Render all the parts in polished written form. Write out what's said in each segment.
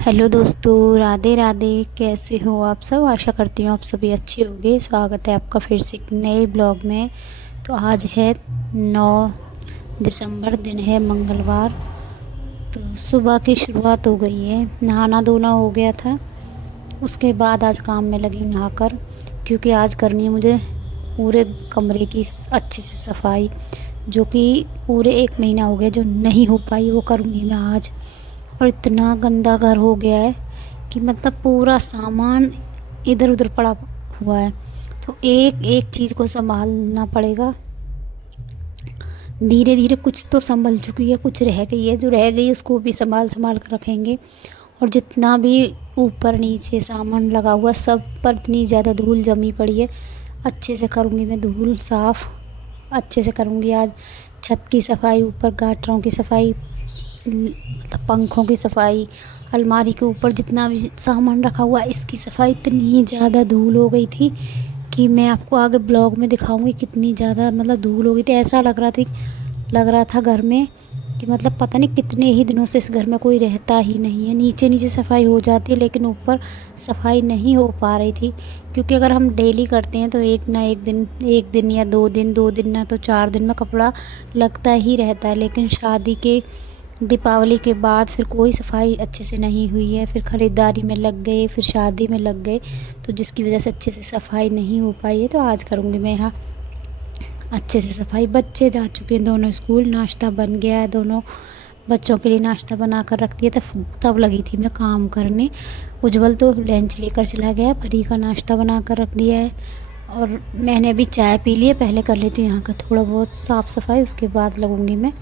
Hello दोस्तों, राधे राधे। कैसे हो आप सब? आशा करती हूँ आप सभी अच्छे होंगे। स्वागत है आपका फिर से एक नए ब्लॉग में। तो आज है 9 दिसंबर, दिन है मंगलवार। तो सुबह की शुरुआत हो गई है, नहाना धोना हो गया था। उसके बाद आज काम में लगी नहाकर, क्योंकि आज करनी है मुझे पूरे कमरे की अच्छे से सफाई, जो कि पूरे 1 महीना हो गया जो नहीं हो पाई, वो करूँगी मैं आज। और इतना गंदा घर हो गया है कि मतलब पूरा सामान इधर उधर पड़ा हुआ है। तो एक एक चीज़ को संभालना पड़ेगा। धीरे धीरे कुछ तो संभल चुकी है, कुछ रह गई है, जो रह गई उसको भी संभाल संभाल कर रखेंगे। और जितना भी ऊपर नीचे सामान लगा हुआ सब पर इतनी ज़्यादा धूल जमी पड़ी है। अच्छे से करूँगी मैं धूल साफ़, अच्छे से करूँगी आज। छत की सफाई, ऊपर गाटरों की सफाई, मतलब पंखों की सफाई, अलमारी के ऊपर जितना भी सामान रखा हुआ है इसकी सफाई। इतनी ज़्यादा धूल हो गई थी कि मैं आपको आगे ब्लॉग में दिखाऊंगी कितनी ज़्यादा मतलब धूल हो गई थी। ऐसा लग रहा था घर में कि मतलब पता नहीं कितने ही दिनों से इस घर में कोई रहता ही नहीं है। नीचे नीचे सफाई हो जाती है लेकिन ऊपर सफाई नहीं हो पा रही थी, क्योंकि अगर हम डेली करते हैं तो एक ना एक दिन, 1 दिन या 2 दिन, 2 दिन ना तो 4 दिन में कपड़ा लगता ही रहता है। लेकिन शादी के दीपावली के बाद फिर कोई सफाई अच्छे से नहीं हुई है। फिर ख़रीदारी में लग गए, फिर शादी में लग गए, तो जिसकी वजह से अच्छे से सफाई नहीं हो पाई है। तो आज करूँगी मैं यहाँ अच्छे से सफाई। बच्चे जा चुके हैं दोनों स्कूल, नाश्ता बन गया है, दोनों बच्चों के लिए नाश्ता बना कर रख दिया। तब लगी थी मैं काम करने। उज्जवल तो लंच लेकर चला गया, परी का नाश्ता बना कर रख दिया है और मैंने अभी चाय पी ली है। पहले कर लेती हूँ यहाँ का थोड़ा बहुत साफ़ सफाई, उसके बाद लगूँगी मैं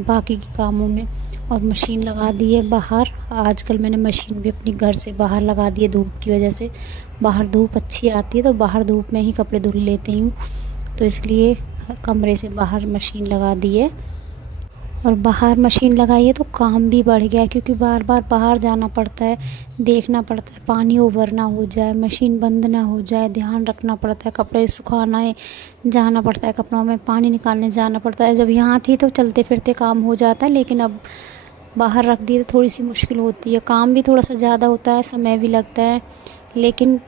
बाकी के कामों में। और मशीन लगा दी है बाहर। आजकल मैंने मशीन भी अपनी घर से बाहर लगा दी है, धूप की वजह से। बाहर धूप अच्छी आती है तो बाहर धूप में ही कपड़े धुल लेती हूँ, तो इसलिए कमरे से बाहर मशीन लगा दी है। और बाहर मशीन लगाई है तो काम भी बढ़ गया है, क्योंकि बार बार बाहर जाना पड़ता है, देखना पड़ता है पानी ओवर ना हो जाए, मशीन बंद ना हो जाए, ध्यान रखना पड़ता है। कपड़े सुखाना है, जाना पड़ता है, कपड़ों में पानी निकालने जाना पड़ता है। जब यहाँ थी तो चलते फिरते काम हो जाता है, लेकिन अब बाहर रख दिए तो थोड़ी सी मुश्किल होती है। काम भी थोड़ा सा ज़्यादा होता है, समय भी लगता है, लेकिन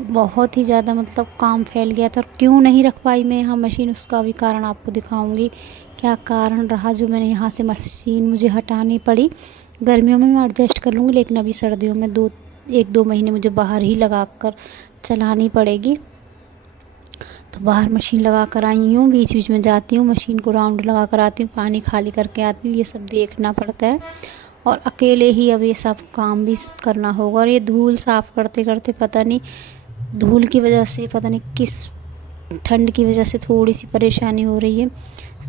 बहुत ही ज़्यादा मतलब काम फैल गया था। और क्यों नहीं रख पाई मैं यहाँ मशीन, उसका भी कारण आपको दिखाऊंगी क्या कारण रहा जो मैंने यहाँ से मशीन मुझे हटानी पड़ी। गर्मियों में मैं एडजस्ट कर लूँगी, लेकिन अभी सर्दियों में 1-2 महीने मुझे बाहर ही लगा कर चलानी पड़ेगी। तो बाहर मशीन लगा कर आई हूँ, बीच बीच में जाती हूँ, मशीन को राउंड लगा कर आती हूँ, पानी खाली करके आती हूँ। ये सब देखना पड़ता है और अकेले ही अब ये सब काम भी करना होगा। और ये धूल साफ़ करते करते पता नहीं धूल की वजह से, पता नहीं किस ठंड की वजह से थोड़ी सी परेशानी हो रही है।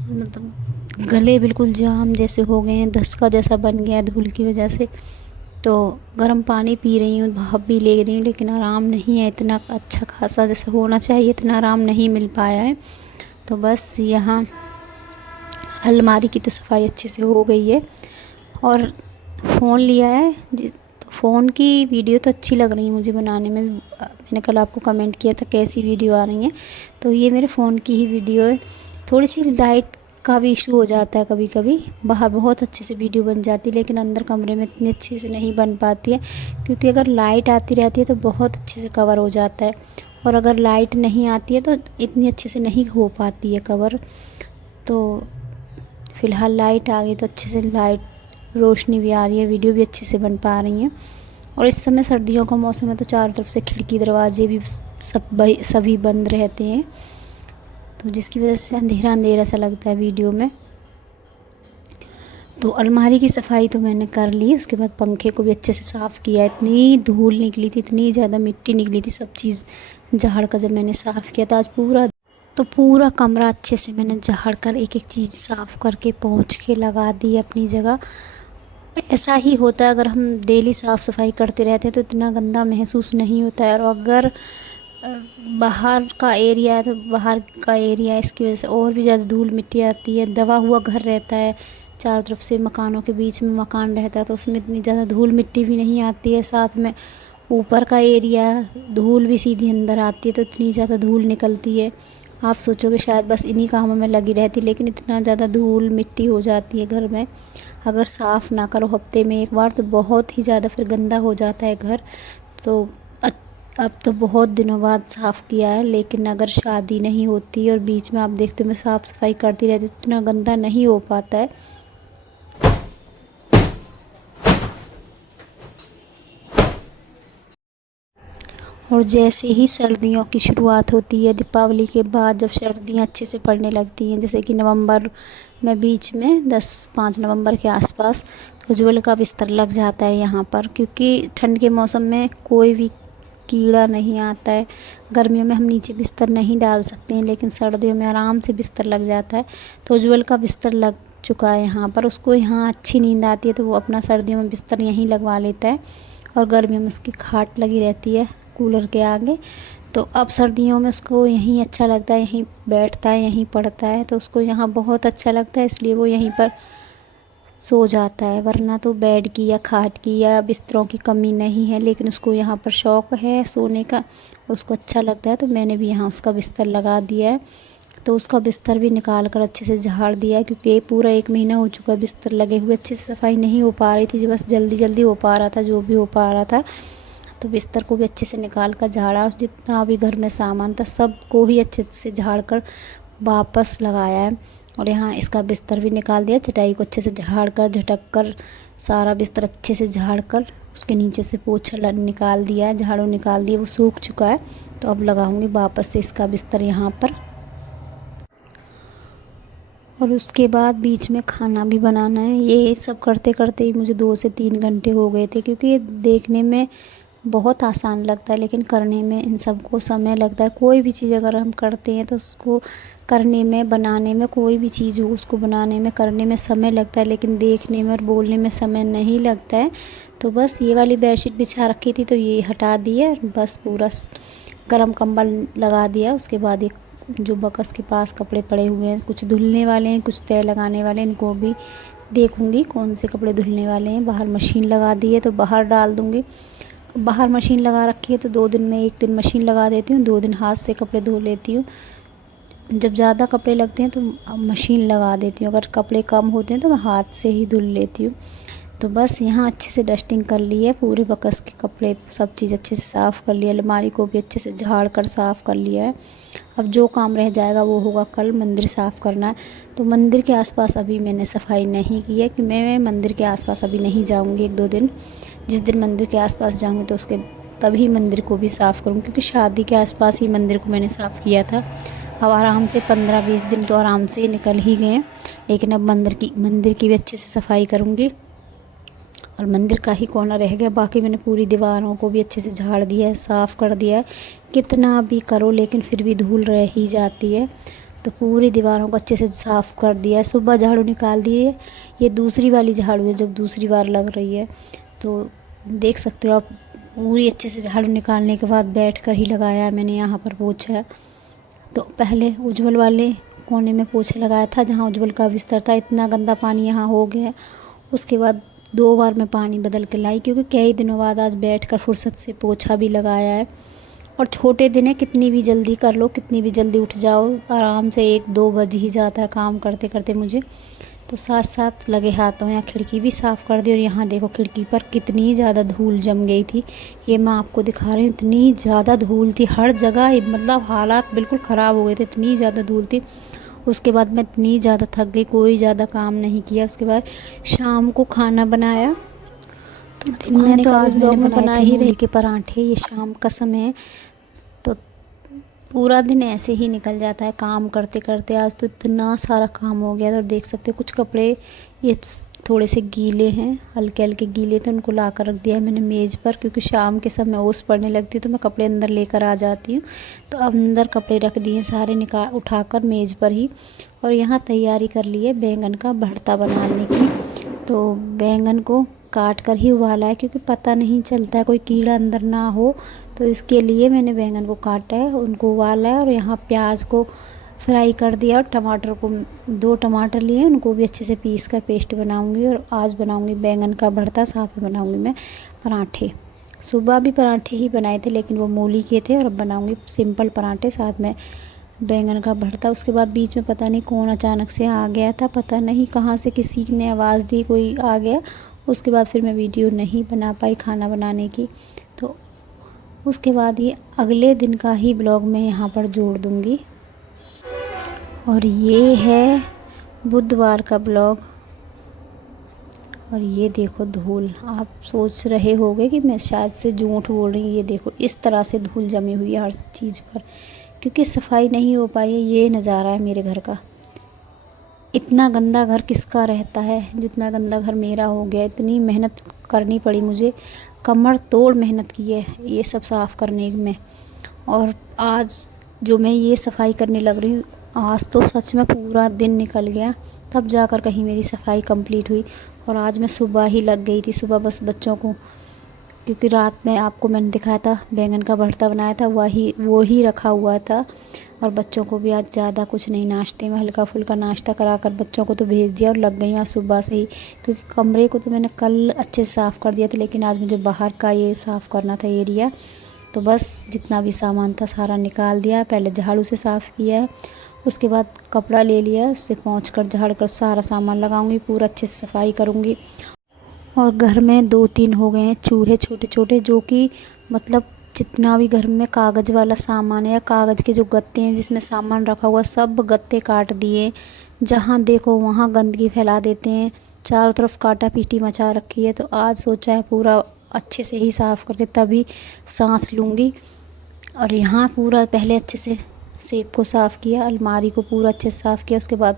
मतलब गले बिल्कुल जाम जैसे हो गए हैं, धसका जैसा बन गया है धूल की वजह से। तो गर्म पानी पी रही हूँ, भाप भी ले रही हूँ, लेकिन आराम नहीं है इतना अच्छा खासा जैसे होना चाहिए, इतना आराम नहीं मिल पाया है। तो बस यहाँ अलमारी की तो सफाई अच्छे से हो गई है। और फ़ोन लिया है तो फ़ोन की वीडियो तो अच्छी लग रही है मुझे बनाने में। मैंने कल आपको कमेंट किया था कैसी वीडियो आ रही है, तो ये मेरे फ़ोन की ही वीडियो है। थोड़ी सी लाइट का भी इशू हो जाता है कभी कभी। बाहर बहुत अच्छे से वीडियो बन जाती है, लेकिन अंदर कमरे में इतनी अच्छे से नहीं बन पाती है, क्योंकि अगर लाइट आती रहती है तो बहुत अच्छे से कवर हो जाता है, और अगर लाइट नहीं आती है तो इतनी अच्छे से नहीं हो पाती है कवर। तो फ़िलहाल लाइट आ गई तो अच्छे से लाइट रोशनी भी आ रही है, वीडियो भी अच्छे से बन पा रही हैं। और इस समय सर्दियों का मौसम है तो चारों तरफ से खिड़की दरवाजे भी सभी बंद रहते हैं, तो जिसकी वजह से अंधेरा अंधेरा सा लगता है वीडियो में। तो अलमारी की सफाई तो मैंने कर ली, उसके बाद पंखे को भी अच्छे से साफ़ किया। इतनी धूल निकली थी, इतनी ज़्यादा मिट्टी निकली थी, सब चीज़ झाड़ कर जब मैंने साफ़ किया था आज पूरा कमरा अच्छे से मैंने झाड़ कर एक एक चीज़ साफ़ करके पोंछ के लगा दी अपनी जगह। ऐसा ही होता है, अगर हम डेली साफ़ सफाई करते रहते हैं तो इतना गंदा महसूस नहीं होता है। और अगर बाहर का एरिया है तो बाहर का एरिया इसकी वजह से और भी ज़्यादा धूल मिट्टी आती है। दबा हुआ घर रहता है, चारों तरफ से मकानों के बीच में मकान रहता है, तो उसमें इतनी ज़्यादा धूल मिट्टी भी नहीं आती है। साथ में ऊपर का एरिया, धूल भी सीधी अंदर आती है तो इतनी ज़्यादा धूल निकलती है। आप सोचोगे शायद बस इन्हीं कामों में लगी रहती, लेकिन इतना ज़्यादा धूल मिट्टी हो जाती है घर में। अगर साफ़ ना करो हफ्ते में एक बार तो बहुत ही ज़्यादा फिर गंदा हो जाता है घर। तो अब तो बहुत दिनों बाद साफ़ किया है, लेकिन अगर शादी नहीं होती और बीच में आप देखते हो मैं साफ़ सफाई करती रहती तो इतना गंदा नहीं हो पाता है। और जैसे ही सर्दियों की शुरुआत होती है दीपावली के बाद, जब सर्दियाँ अच्छे से पड़ने लगती हैं, जैसे कि नवंबर में बीच में 5 नवंबर के आसपास, तो उज्ज्वल का बिस्तर लग जाता है यहाँ पर, क्योंकि ठंड के मौसम में कोई भी कीड़ा नहीं आता है। गर्मियों में हम नीचे बिस्तर नहीं डाल सकते हैं, लेकिन सर्दियों में आराम से बिस्तर लग जाता है। तो उज्ज्वल का बिस्तर लग चुका है यहाँ पर, उसको यहाँ अच्छी नींद आती है तो वो अपना सर्दियों में बिस्तर यहीं लगवा लेता है, और गर्मियों में उसकी खाट लगी रहती है कूलर के आगे। तो अब सर्दियों में उसको यहीं अच्छा लगता है, यहीं बैठता है, यहीं पढ़ता है, तो उसको यहाँ बहुत अच्छा लगता है, इसलिए वो यहीं पर सो जाता है। वरना तो बेड की या खाट की या बिस्तरों की कमी नहीं है, लेकिन उसको यहाँ पर शौक़ है सोने का, उसको अच्छा लगता है। तो मैंने भी यहाँ उसका बिस्तर लगा दिया है। तो उसका बिस्तर भी निकाल कर अच्छे से झाड़ दिया है, क्योंकि पूरा 1 महीना हो चुका है बिस्तर लगे हुए, अच्छे से सफाई नहीं हो पा रही थी, बस जल्दी जल्दी हो पा रहा था जो भी हो पा रहा था। तो बिस्तर को भी अच्छे से निकाल कर झाड़ा, और जितना भी घर में सामान था सबको ही अच्छे से झाड़ कर वापस लगाया है। और यहाँ इसका बिस्तर भी निकाल दिया, चटाई को अच्छे से झाड़ कर झटक कर सारा बिस्तर अच्छे से झाड़ कर उसके नीचे से पोछा निकाल दिया है, झाड़ू निकाल दिया, वो सूख चुका है। तो अब लगाऊंगी वापस से इसका बिस्तर यहाँ पर। और उसके बाद बीच में खाना भी बनाना है। ये सब करते करते ही मुझे 2 से 3 घंटे हो गए थे, क्योंकि ये देखने में बहुत आसान लगता है, लेकिन करने में इन सबको समय लगता है। कोई भी चीज़ अगर हम करते हैं तो उसको करने में, बनाने में, कोई भी चीज़ हो उसको बनाने में, करने में समय लगता है, लेकिन देखने में और बोलने में समय नहीं लगता है। तो बस ये वाली बेडशीट बिछा रखी थी तो ये हटा दी है, बस पूरा गर्म कंबल लगा दिया। उसके बाद एक जो बकस के पास कपड़े पड़े हुए हैं, कुछ धुलने वाले हैं, कुछ तय लगाने वाले हैं, इनको भी देखूंगी कौन से कपड़े धुलने वाले हैं। बाहर मशीन लगा दी है तो बाहर डाल दूंगी। बाहर मशीन लगा रखी है तो 2 दिन में 1 दिन मशीन लगा देती हूँ, 2 दिन हाथ से कपड़े धो लेती हूँ। जब ज़्यादा कपड़े लगते हैं तो मशीन लगा देती हूँ, अगर कपड़े कम होते हैं तो मैं हाथ से ही धुल लेती हूँ। तो बस यहाँ अच्छे से डस्टिंग कर ली है, पूरे बकस के कपड़े सब चीज़ अच्छे से साफ़ कर लिया, अलमारी को भी अच्छे से झाड़ कर साफ़ कर लिया है। अब जो काम रह जाएगा वो होगा कल, मंदिर साफ़ करना है। तो मंदिर के आसपास अभी मैंने सफाई नहीं की है, कि मैं मंदिर के आसपास अभी नहीं जाऊंगी 1-2 दिन। जिस दिन मंदिर के आसपास जाऊंगी तो उसके तभी मंदिर को भी साफ़ करूँगी, क्योंकि शादी के आसपास ही मंदिर को मैंने साफ़ किया था। अब आराम से 15-20 दिन तो आराम से निकल ही गए, लेकिन अब मंदिर की भी अच्छे से सफाई करूँगी। और मंदिर का ही कोना रह गया, बाकी मैंने पूरी दीवारों को भी अच्छे से झाड़ दिया है, साफ़ कर दिया है। कितना भी करो लेकिन फिर भी धूल रह ही जाती है, तो पूरी दीवारों को अच्छे से साफ़ कर दिया है। सुबह झाड़ू निकाल दी है, ये दूसरी वाली झाड़ू है जब दूसरी बार लग रही है। तो देख सकते हो आप, पूरी अच्छे से झाड़ू निकालने के बाद बैठ कर ही लगाया है मैंने यहाँ पर पोछा। तो पहले उज्ज्वल वाले कोने में पोछा लगाया था जहाँ उज्ज्वल का बिस्तर था, इतना गंदा पानी यहाँ हो गया। उसके बाद 2 बार मैं पानी बदल के लाई, क्योंकि कई दिनों बाद आज बैठकर फुर्सत से पोछा भी लगाया है। और छोटे दिन है, कितनी भी जल्दी कर लो, कितनी भी जल्दी उठ जाओ, आराम से 1-2 बज ही जाता है काम करते करते मुझे। तो साथ साथ लगे हाथों यहाँ खिड़की भी साफ़ कर दी। और यहाँ देखो खिड़की पर कितनी ज़्यादा धूल जम गई थी, ये मैं आपको दिखा रही हूँ। इतनी ज़्यादा धूल थी हर जगह, मतलब हालात बिल्कुल ख़राब हो गए थे, इतनी ज़्यादा धूल थी। उसके बाद मैं इतनी ज़्यादा थक गई, कोई ज़्यादा काम नहीं किया। उसके बाद शाम को खाना बनाया, तो दिन में तो आज मैंने बनाए ही रही के पराठे। ये शाम का समय है, तो पूरा दिन ऐसे ही निकल जाता है काम करते करते। आज तो इतना सारा काम हो गया। और देख सकते हो कुछ कपड़े ये थोड़े से गीले हैं, हल्के हल्के गीले, तो उनको ला कर रख दिया है मैंने मेज़ पर, क्योंकि शाम के समय ओस पड़ने लगती है तो मैं कपड़े अंदर लेकर आ जाती हूँ। तो अंदर कपड़े रख दिए सारे, उठाकर मेज़ पर ही। और यहाँ तैयारी कर ली है बैंगन का भरता बनाने की। तो बैंगन को काट कर ही उबाला है, क्योंकि पता नहीं चलता है कोई कीड़ा अंदर ना हो, तो इसके लिए मैंने बैंगन को काटा है, उनको उबाला है। और यहाँ प्याज को फ्राई कर दिया, और टमाटर को 2 टमाटर लिए, उनको भी अच्छे से पीस कर पेस्ट बनाऊंगी। और आज बनाऊंगी बैंगन का भरता, साथ में बनाऊंगी मैं पराठे। सुबह भी पराठे ही बनाए थे, लेकिन वो मूली के थे, और अब बनाऊंगी सिंपल पराठे, साथ में बैंगन का भरता। उसके बाद बीच में पता नहीं कौन अचानक से आ गया था, पता नहीं कहाँ से किसी ने आवाज़ दी, कोई आ गया। उसके बाद फिर मैं वीडियो नहीं बना पाई खाना बनाने की। तो उसके बाद ये अगले दिन का ही ब्लॉग मैं यहाँ पर जोड़ दूँगी। और ये है बुधवार का ब्लॉग। और ये देखो धूल, आप सोच रहे होंगे कि मैं शायद से झूठ बोल रही हूँ। ये देखो इस तरह से धूल जमी हुई है हर चीज़ पर, क्योंकि सफाई नहीं हो पाई है। ये नज़ारा है मेरे घर का। इतना गंदा घर किसका रहता है, जितना गंदा घर मेरा हो गया। इतनी मेहनत करनी पड़ी मुझे, कमर तोड़ मेहनत की है ये सब साफ़ करने में। और आज जो मैं ये सफाई करने लग रही हूँ, आज तो सच में पूरा दिन निकल गया, तब जाकर कहीं मेरी सफाई कंप्लीट हुई। और आज मैं सुबह ही लग गई थी, सुबह बस बच्चों को, क्योंकि रात में आपको मैंने दिखाया था बैंगन का भरता बनाया था, वो ही रखा हुआ था। और बच्चों को भी आज ज़्यादा कुछ नहीं, नाश्ते में हल्का फुल्का नाश्ता कराकर बच्चों को तो भेज दिया और लग गई हूँ आज सुबह से ही। क्योंकि कमरे को तो मैंने कल अच्छे से साफ़ कर दिया था, लेकिन आज मुझे बाहर का ये साफ़ करना था एरिया। तो बस जितना भी सामान था सारा निकाल दिया। पहले झाड़ू से साफ़ किया है, उसके बाद कपड़ा ले लिया, उससे पोंछ कर झाड़ कर सारा सामान लगाऊंगी, पूरा अच्छे से सफाई करूंगी। और घर में 2-3 हो गए हैं चूहे छोटे छोटे, जो कि मतलब जितना भी घर में कागज़ वाला सामान है या कागज़ के जो गत्ते हैं जिसमें सामान रखा हुआ, सब गत्ते काट दिए। जहाँ देखो वहाँ गंदगी फैला देते हैं, चारों तरफ काटा पीटी मचा रखी है। तो आज सोचा है पूरा अच्छे से ही साफ़ करके तभी सांस लूँगी। और यहाँ पूरा पहले अच्छे से सेब को साफ़ किया, अलमारी को पूरा अच्छे से साफ़ किया। उसके बाद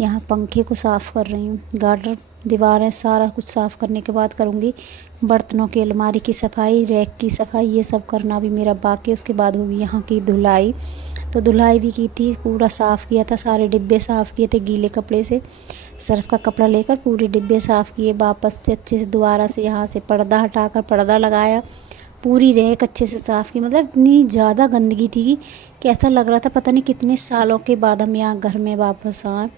यहाँ पंखे को साफ़ कर रही हूँ, गार्डर, दीवारें, सारा कुछ साफ़ करने के बाद करूँगी बर्तनों की अलमारी की सफाई, रैक की सफाई। ये सब करना भी मेरा बाकी है। उसके बाद होगी यहाँ की धुलाई। तो धुलाई भी की थी, पूरा साफ़ किया था, सारे डिब्बे साफ़ किए थे गीले कपड़े से, सर्फ़ का कपड़ा लेकर पूरे डिब्बे साफ़ किए। वापस से अच्छे से दोबारा से यहाँ से पर्दा हटाकर पर्दा लगाया, पूरी रैक अच्छे से साफ़ की। मतलब इतनी ज़्यादा गंदगी थी कि ऐसा लग रहा था पता नहीं कितने सालों के बाद हम यहाँ घर में वापस आए।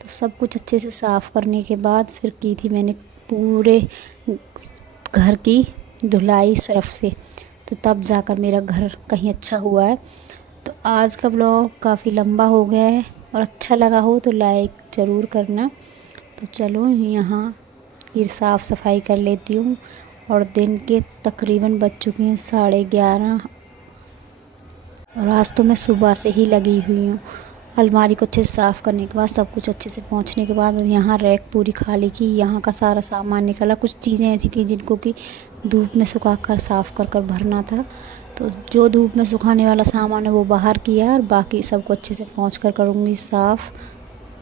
तो सब कुछ अच्छे से साफ़ करने के बाद फिर की थी मैंने पूरे घर की धुलाई सर्फ़ से, तो तब जाकर मेरा घर कहीं अच्छा हुआ है। तो आज का ब्लॉग काफ़ी लंबा हो गया है, और अच्छा लगा हो तो लाइक ज़रूर करना। तो चलो यहाँ ये साफ़ सफाई कर लेती हूँ। और दिन के तकरीबन बज चुके हैं 11:30। और आज तो मैं सुबह से ही लगी हुई हूँ। अलमारी को अच्छे से साफ़ करने के बाद, सब कुछ अच्छे से पोंछने के बाद, यहाँ रैक पूरी खाली की, यहाँ का सारा सामान निकला। कुछ चीज़ें ऐसी थी जिनको कि धूप में सुखा कर साफ़ कर कर भरना था। तो जो धूप में सुखाने वाला सामान है वो बाहर किया, और बाकी सबको अच्छे से पोंछ कर करूँगी साफ़।